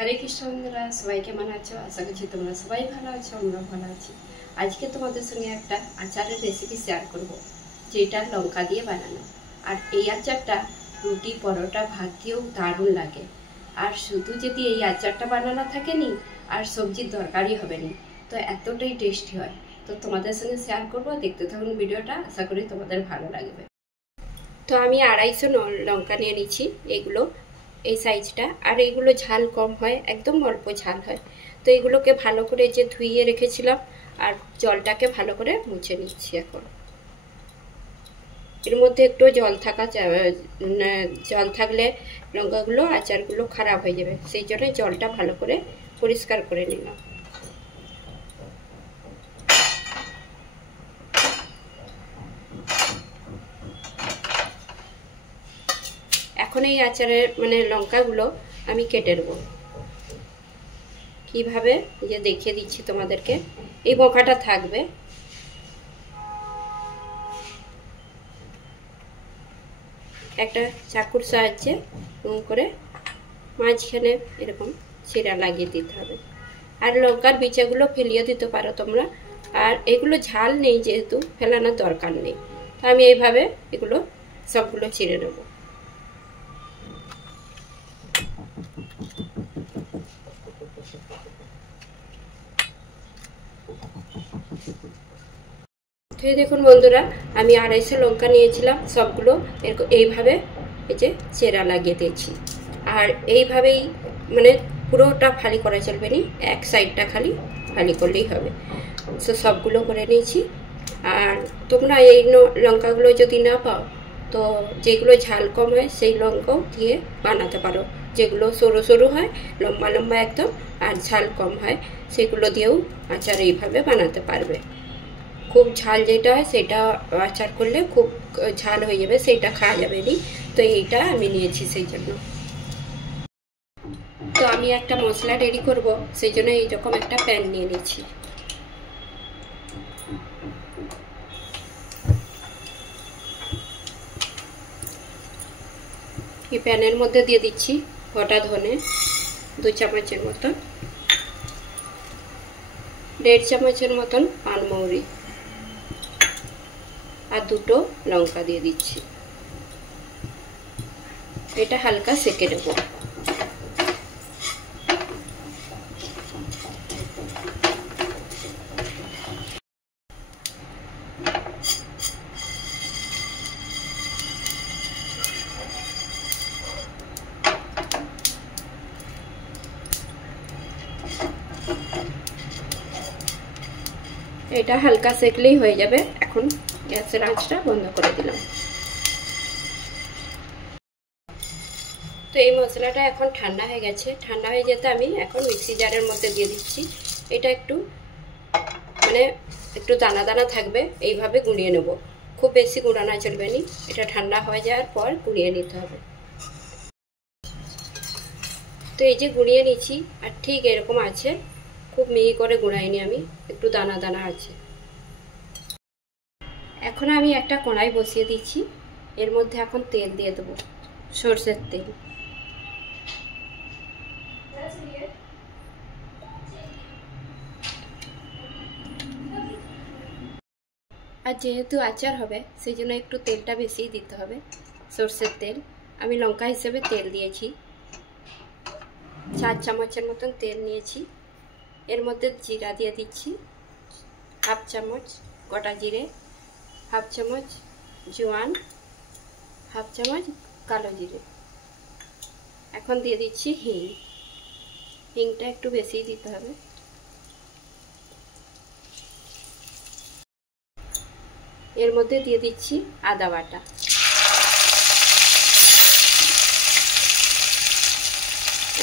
हरे कृष्ण बंधुरा सबाई केमन आछो आशा करछि तोमरा सबाई भालो आछो आमरा भालो आछि। आजके तोमादेर संगे एकटा आचारेर रेसिपि शेयर करब जेटा लंका दिए बानानो। और এই আচারটা রুটি পরোটা ভাত দিয়েও দারুণ লাগে। আর শুধু যদি এই আচারটা বানানো থাকে নি আর সবজির দরকারই হবে না, তো এতটাই টেস্টি হয়। তো তোমাদের সঙ্গে শেয়ার করব, দেখতে থাকুন ভিডিওটা, আশা করি তোমাদের ভালো লাগবে। তো আমি 250 লঙ্কা নিয়ে নিচ্ছি, এগুলো এই সাইজটা। আর এগুলো ঝাল কম হয়, একদম অল্প ঝাল হয়। তো এগুলোকে ভালো করে যে ধুইয়ে রেখেছিলাম আর জলটাকে ভালো করে মুছে নিচ্ছি। এখন এর মধ্যে একটু জল থাকলে লঙ্কাগুলো আচারগুলো খারাপ হয়ে যাবে, সেই জন্য জলটা ভালো করে পরিষ্কার করে নিলাম। এখন এই আচারের লঙ্কাগুলো আমি কেটে নেব। কিভাবে যে দেখিয়ে দিচ্ছি তোমাদেরকে। এই বোঁকাটা থাকবে, একটা চাকুর সাহায্যে করে মাঝখানে এরকম ছিঁড়া লাগিয়ে দিতে হবে। আর লঙ্কার বিচাগুলো ফেলিয়ে দিতে পারো তোমরা। আর এগুলো ঝাল নেই যেহেতু ফেলানোর দরকার নেই, তো আমি এইভাবে এগুলো সবগুলো ছিঁড়ে নেব। তো দেখুন বন্ধুরা, আমি 250 লঙ্কা নিয়েছিলাম, সবগুলো এইভাবে এই যে চেরা লাগিয়ে দিয়েছি। আর এইভাবেই পুরোটা ফালি করা চলবে না, এক সাইডটা খালি ফালি করলেই হবে। তো সবগুলো করে নিয়েছি। আর তোমরা এই লঙ্কাগুলো যদি না পাও, তো যেগুলো ঝাল কম হয় সেই লঙ্কাও দিয়ে বানাতে পারো। যেগুলো সরু সরু হয়, লম্বা লম্বা একদম, আর ঝাল কম হয়, সেগুলো দিয়েও আচার এইভাবে বানাতে পারবে। খুব ঝাল যেটা হয় সেটা আচার করলে খুব ঝাল হয়ে যাবে, সেইটা খাওয়া যাবে না। তো এইটা আমি নিয়েছি সেই জন্য। তো আমি একটা মশলা রেডি করব, সেই জন্য এইরকম একটা প্যান নিয়ে নিয়েছি। এই প্যানের মধ্যে দিয়ে দিচ্ছি গোটা ধনে 2 চামচের মতন, 1.5 চামচের মতন পানমৌরি, আর 2টো লঙ্কা দিয়ে দিচ্ছি। এটা হালকা সেকে নেব। এটা হালকা সেকলেই হয়ে যাবে। এখন গ্যাসের আঁচটা বন্ধ করে দিলাম। তো এই মশলাটা এখন ঠান্ডা হয়ে গেছে। ঠান্ডা হয়ে যেতে আমি এখন মিক্সি জারের মধ্যে দিয়ে দিচ্ছি। এটা একটু দানা দানা থাকবে, এইভাবে গুঁড়িয়ে নেব। খুব বেশি গুঁড়ানো চলবে না, এটা ঠান্ডা হয়ে যাওয়ার পর গুঁড়িয়ে নিতে হবে। তো এই যে গুঁড়িয়ে নিচ্ছি, আর ঠিক এরকম আছে, খুব মিহি করে গুঁড়াইনি আমি, একটু দানা দানা আছে। এখন আমি একটা কড়াই বসিয়ে দিচ্ছি, এর মধ্যে এখন তেল দিয়ে দেবো, সরষের তেল। আর যেহেতু আচার হবে সেই জন্য একটু তেলটা বেশি দিতে হবে, সরষের তেল। আমি লঙ্কা হিসেবে তেল দিয়েছি, 4 চামচের মতন তেল নিয়েছি। এর মধ্যে জিরা দিয়ে দিচ্ছি, 1/2 চামচ গোটা জিরে, 1/2 চামচ জোয়ান, 1/2 চামচ কালো জিরে। এখন দিয়ে দিচ্ছি হিং। হিংটা একটু বেশি দিতে হবে। এর মধ্যে দিয়ে দিচ্ছি আদা বাটা,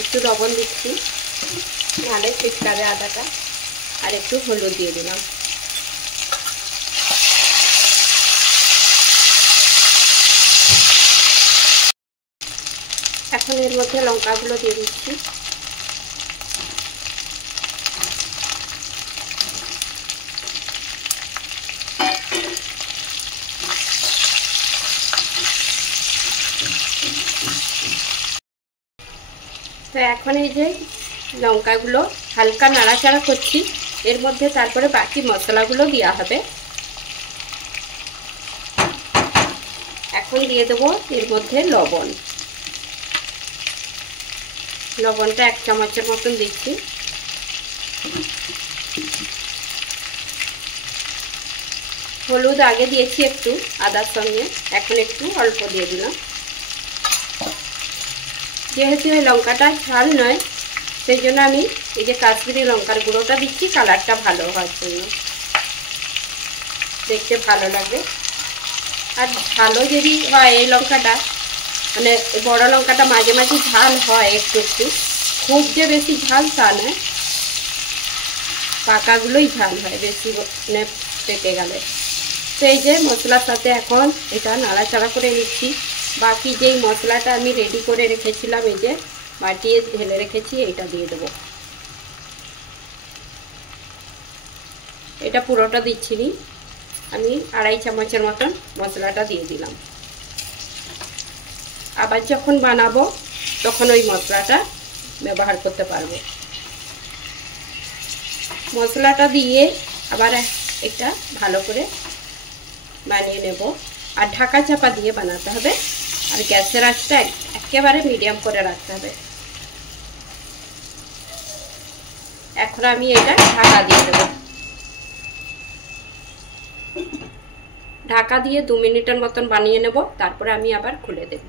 একটু লবণ দিচ্ছি, নাহলে ছিটকাবে আদাটা। আর একটু হলুদ দিয়ে দিলাম। এখন এর মধ্যে লঙ্কাগুলো দিয়ে দিচ্ছি। তো এখন এই যে লঙ্কাগুলো হালকা নাড়াচাড়া করছি, এর মধ্যে তারপরে বাকি মশলাগুলো দেওয়া হবে। এখন দিয়ে দেবো এর মধ্যে লবণ। লবণটা 1 চামচের মতন দিচ্ছি। হলুদ আগে দিয়েছি একটু আদার সঙ্গে, এখন একটু অল্প দিয়ে দিলাম। যেহেতু এই লঙ্কাটা ঝাল নয়, সেই জন্য আমি এই যে কাশ্মীরি লঙ্কার গুঁড়োটা দিচ্ছি, কালারটা ভালো হওয়ার জন্য, দেখতে ভালো লাগে। আর ঝালও যদি হয় এই লঙ্কাটা, মানে বড় লঙ্কাটা মাঝে মাঝে ঝাল হয় একটু একটু, খুব যে বেশি ঝাল তা নয়, পাকাগুলোই ঝাল হয় বেশি, মানে পেকে গেলে। তো এই যে মশলার সাথে এখন এটা নাড়াচাড়া করে নিচ্ছি। বাকি যেই মশলাটা আমি রেডি করে রেখেছিলাম, এই যে বাটিয়ে ঢেলে রেখেছি, এটা দিয়ে দেবো। এটা পুরোটা দিচ্ছি নি, আমি 2.5 চামচের মতন মশলাটা দিয়ে দিলাম। আবার যখন বানাবো তখন ওই মশলাটা ব্যবহার করতে পারবো। মশলাটা দিয়ে আবার এটা ভালো করে বানিয়ে নেব। আর ঢাকা চাপা দিয়ে বানাতে হবে, আর গ্যাসের আঁচটা একেবারে মিডিয়াম করে রাখতে হবে। এখন আমি এটা ঢাকা দিয়ে দেব। ঢাকা দিয়ে 2 মিনিটের মতন বানিয়ে নেব, তারপরে আমি আবার খুলে দেব।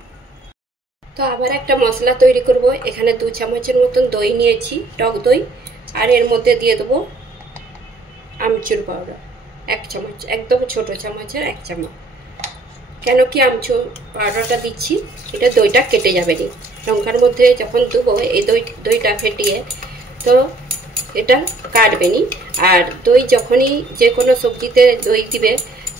তো আবার একটা মশলা তৈরি করব। এখানে 2 চামচের মতন দই নিয়েছি, টক দই, আর এর মধ্যে দিয়ে দেবো আমচুর পাউডার 1 চামচ, একদম ছোট চামচের 1 চামচ। কেন কি আমচুর পাউডারটা দিচ্ছি, এটা দইটা কেটে যাবে নি। লঙ্কার মধ্যে যখন দেবো এই দইটা ফেটিয়ে, তো এটা কাটবে নি। আর দই যখনই যে কোনো সবজিতে দই দিবে,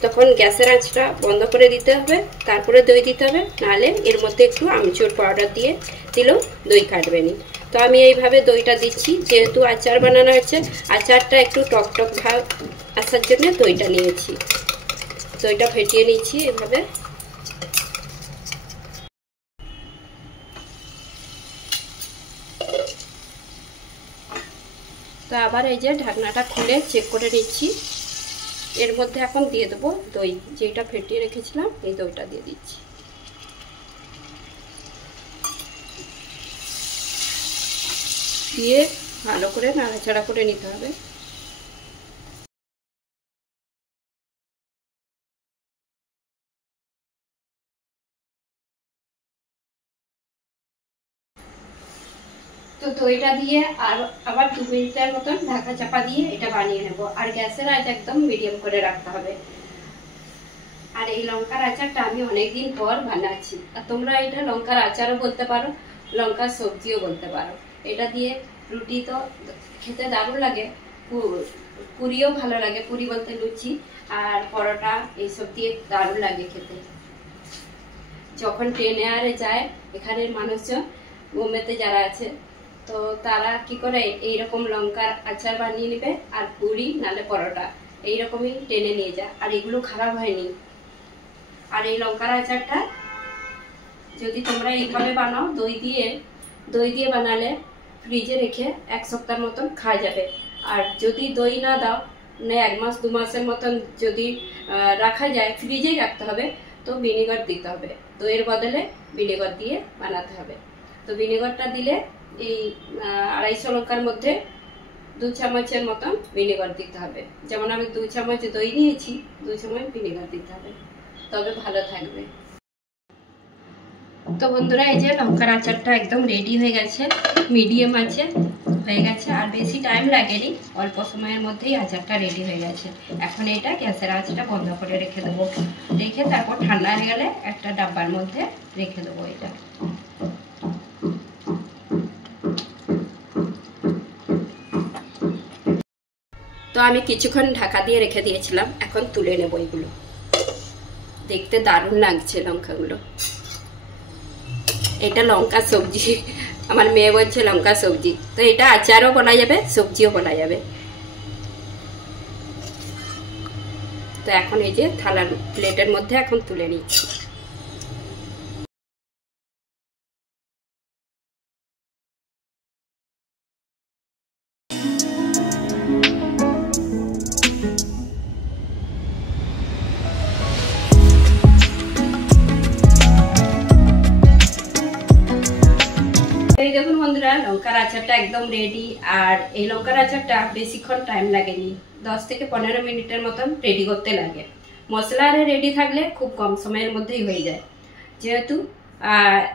তখন গ্যাসের আঁচটা বন্ধ করে দিতে হবে, তারপরে দই দিতে হবে, নাহলে এর মধ্যে একটু আমচুর পাউডার দিয়ে দিলেও দই কাটবে নি। তো আমি এইভাবে দইটা দিচ্ছি, যেহেতু আচার বানানো হচ্ছে, আচারটা একটু টক টক ভাব আসার জন্য দইটা নিয়েছি। দইটা ফেটিয়ে নিচ্ছি এভাবে। তো আবার এই যে ঢাকনাটা খুলে চেক করে নিচ্ছি। এর মধ্যে এখন দিয়ে দেবো দই, যেটা ফেটিয়ে রেখেছিলাম, এই দইটা দিয়ে দিচ্ছি। দিয়ে ভালো করে নাড়াচাড়া করে নিতে হবে। তো দইটা দিয়ে আর আবার 2 মিনিটের মতন ঢাকা চাপা দিয়ে এটা বানিয়ে নেব। আর গ্যাসের আঁচ একদম মিডিয়াম করে রাখতে হবে। আর এই লঙ্কার আচারটা আমি অনেকদিন পর বানাচ্ছি। আর তোমরা এটা লঙ্কার আচারও বলতে পারো, লঙ্কার সবজিও বলতে পারো। এটা দিয়ে রুটি তো খেতে দারুণ লাগে, পুরিও ভালো লাগে, পুরি বলতে লুচি, আর পরোটা এইসব দিয়ে দারুণ লাগে খেতে। যখন ট্রেনে আরে যায় এখানের মানুষজন, বোম্বেতে যারা আছে, তো তারা কি করে এইরকম লঙ্কার আচার বানিয়ে নেবে, আর পুরি নালে পরোটা এইরকমই টেনে নিয়ে যায়। আর এগুলো খারাপ হয়নি। আর এই লঙ্কার আচারটা যদি তোমরা এইভাবে বানাও, দই দিয়ে বানালে ফ্রিজে রেখে 1 সপ্তাহের মতন খাওয়া যাবে। আর যদি দই না দাও, মানে 1 মাস 2 মাসের মতন যদি রাখা যায়, ফ্রিজেই রাখতে হবে, তো ভিনেগার দিতে হবে। দইয়ের বদলে ভিনেগার দিয়ে বানাতে হবে। তো ভিনেগারটা দিলে এই 250 লঙ্কার মধ্যে 2 চামচের মতন ভিনেগার দিতে হবে। যেমন আমি 2 চামচ দই নিয়েছি, 2 চামচ ভিনেগার দিতে হবে, তবে ভালো থাকবে। তো বন্ধুরা, এই যে লঙ্কার আচারটা একদম রেডি হয়ে গেছে, মিডিয়াম আছে হয়ে গেছে, আর বেশি টাইম লাগেনি, অল্প সময়ের মধ্যেই আচারটা রেডি হয়ে গেছে। এখন এটা গ্যাসের আঁচটা বন্ধ করে রেখে দেবো। রেখে তারপর ঠান্ডা হয়ে গেলে একটা ডাব্বার মধ্যে রেখে দেবো এটা। তো আমি কিছুক্ষণ ঢাকা দিয়ে রেখে দিয়েছিলাম, এখন তুলে নেব এগুলো। দেখতে দারুণ লাগছে লঙ্কাগুলো। এটা লঙ্কা সবজি, আমার মেয়ে বলছে লঙ্কা সবজি। তো এটা আচারও বলা যাবে, সবজিও বলা যাবে। তো এখন এই যে থালার প্লেটের মধ্যে এখন তুলে নিচ্ছি। বন্ধুরা, লঙ্কার আচারটা একদম রেডি। আর এই লঙ্কার আচারটা বেশিক্ষণ টাইম লাগেনি, 10 থেকে 15 মিনিটের মতন রেডি করতে লাগে। মশলা রেডি থাকলে খুব কম সময়ের মধ্যেই হয়ে যায়, যেহেতু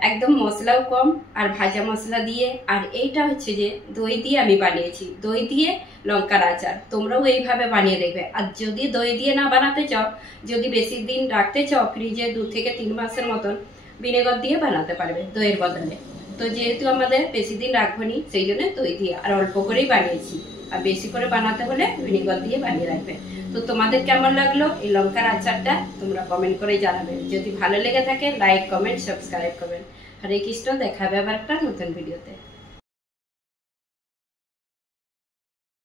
একদম মশলাও কম আর ভাজা মশলা দিয়ে। আর এইটা হচ্ছে যে দই দিয়ে আমি বানিয়েছি, দই দিয়ে লঙ্কার আচার। তোমরাও এইভাবে বানিয়ে দেখবে। আর যদি দই দিয়ে না বানাতে চাও, যদি বেশি দিন রাখতে চাও ফ্রিজে 2 থেকে 3 মাসের মতন, ভিনেগার দিয়ে বানাতে পারবে দইয়ের বদলে। তো যেহেতু আমাদের বেশি দিন রাখবো নি, সেই জন্য দই দিয়ে আর অল্প করেই বানিয়েছি। আর বেশি করে বানাতে হলে ভিনেগার দিয়ে বানিয়ে রাখবে। তো তোমাদের কেমন লাগলো এই লঙ্কার আচারটা তোমরা কমেন্ট করে জানাবে। যদি ভালো লেগে থাকে লাইক, কমেন্ট, সাবস্ক্রাইব করবেন। হরে কৃষ্ণ, দেখা হবে আবার একটা নতুন ভিডিওতে।